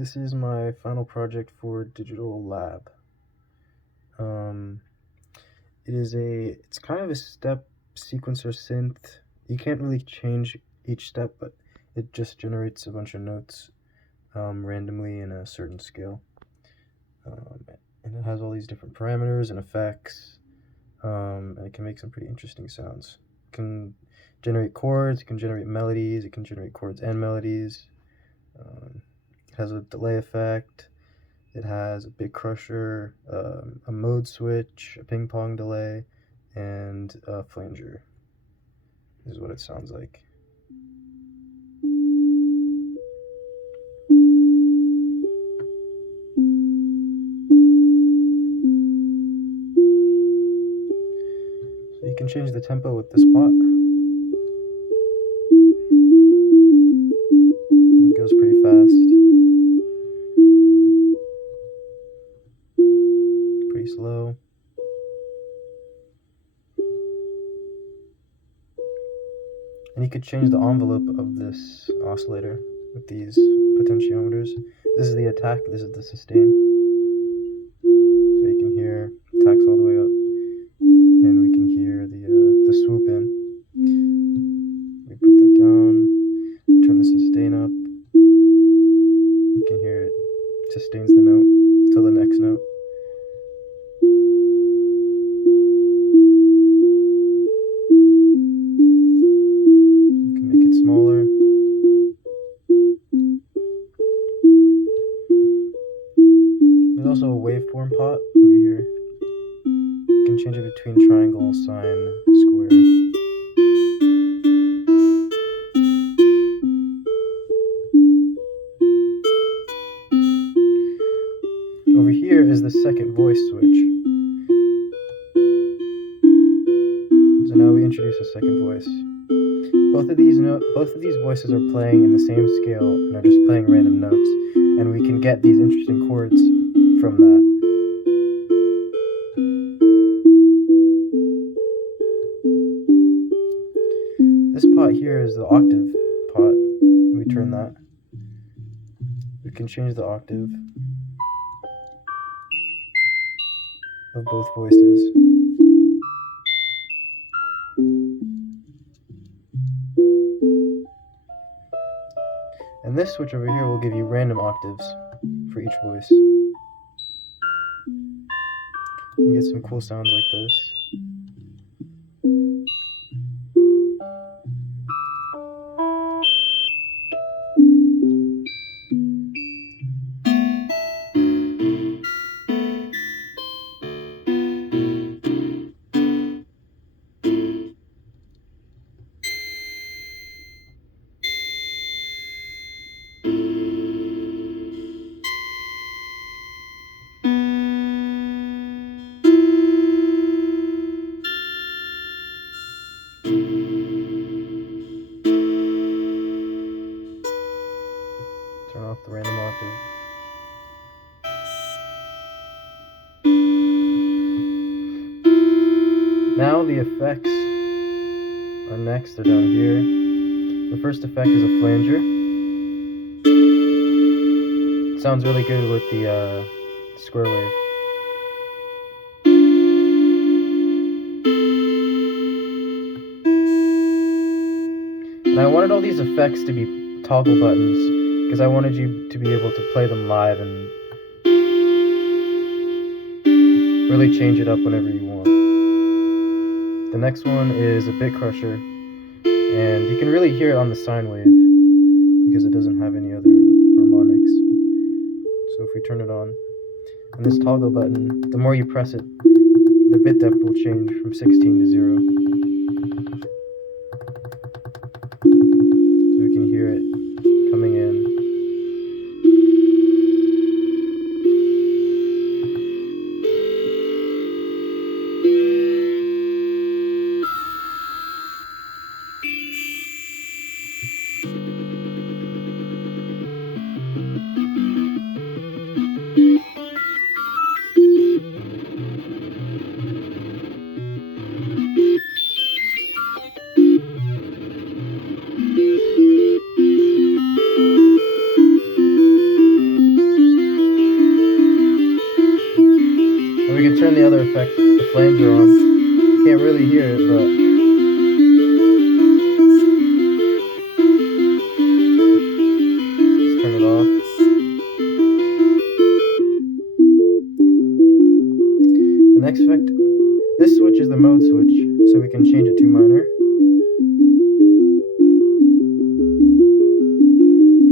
This is my final project for Digital Lab. It's kind of a step sequencer synth. You can't really change each step, but it just generates a bunch of notes randomly in a certain scale. And it has all these different parameters and effects, and it can make some pretty interesting sounds. It can generate chords, it can generate melodies, it can generate chords and melodies. It has a delay effect. It has a big crusher, a mode switch, a ping pong delay, and a flanger. This is what it sounds like. So you can change the tempo with this pot. It goes pretty fast. Pretty slow. And you could change the envelope of this oscillator with these potentiometers. This is the attack, this is the sustain. So you can hear attacks all the way up, and we can hear the swoop in. We put that down, turn the sustain up. You can hear it sustains the note till the next note. Smaller. There's also a waveform pot over here. You can change it between triangle, sine, square. Over here is the second voice switch. So now we introduce a second voice. Both of these voices are playing in the same scale and are just playing random notes, and we can get these interesting chords from that. This pot here is the octave pot. We turn that. We can change the octave of both voices. And this switch over here will give you random octaves for each voice. You get some cool sounds like this. Turn off the random octave. Now the effects are next, they're down here. The first effect is a flanger. It sounds really good with the square wave. And I wanted all these effects to be toggle buttons, because I wanted you to be able to play them live and really change it up whenever you want. The next one is a bit crusher, and you can really hear it on the sine wave because it doesn't have any other harmonics. So if we turn it on, and this toggle button, the more you press it, the bit depth will change from 16 to 0. So we can hear it coming in. flames are on. You can't really hear it, but let's turn it off. The next effect, this switch is the mode switch, so we can change it to minor.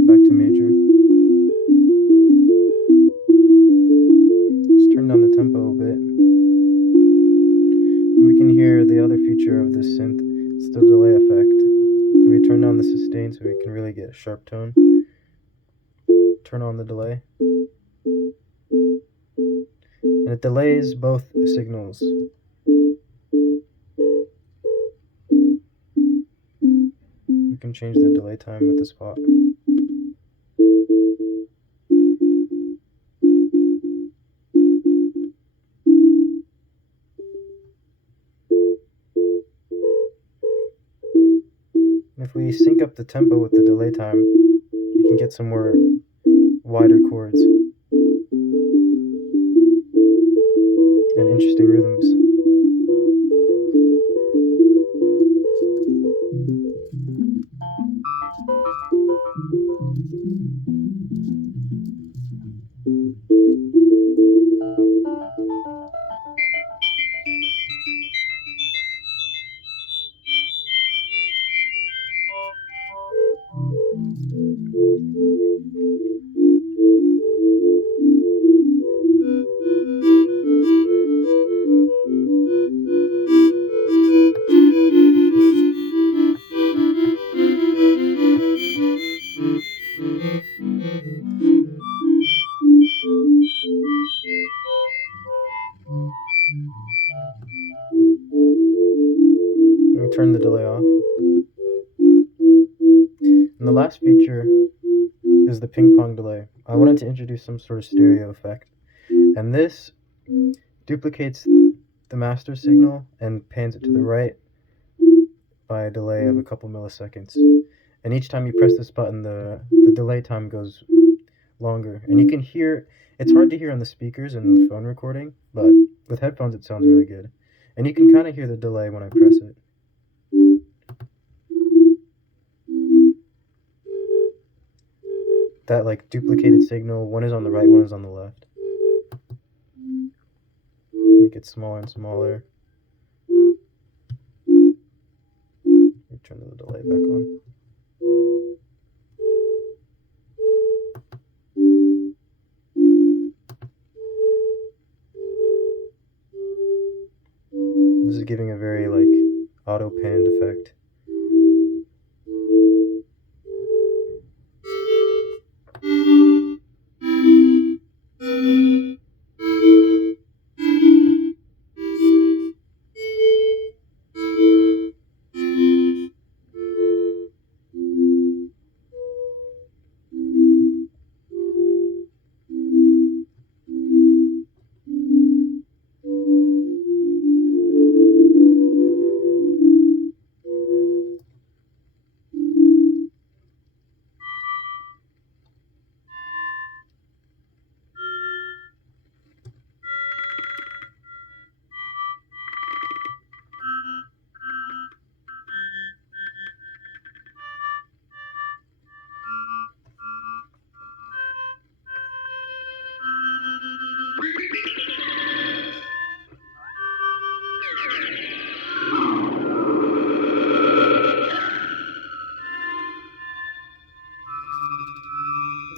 Back to major. Let's turn down the tempo a bit. And we can hear the other feature of this synth, it's the delay effect. So we turn down the sustain so we can really get a sharp tone. Turn on the delay. And it delays both signals. We can change the delay time with this pot. And if we sync up the tempo with the delay time, you can get some more wider chords and interesting rhythms. Let me turn the delay off. And the last feature is the ping pong delay. I wanted to introduce some sort of stereo effect. And this duplicates the master signal and pans it to the right by a delay of a couple milliseconds. And each time you press this button, the delay time goes longer. And you can hear, it's hard to hear on the speakers and the phone recording, but with headphones it sounds really good. And you can kind of hear the delay when I press it. That like duplicated signal, one is on the right, one is on the left. Make it smaller and smaller. Turn the delay back on. This is giving a very like auto panned effect.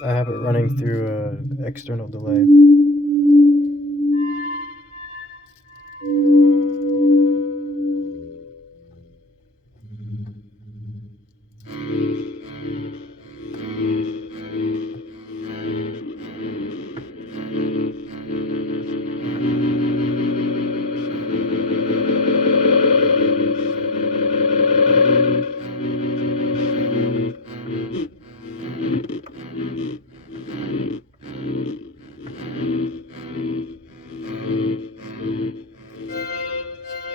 I have it running through an external delay.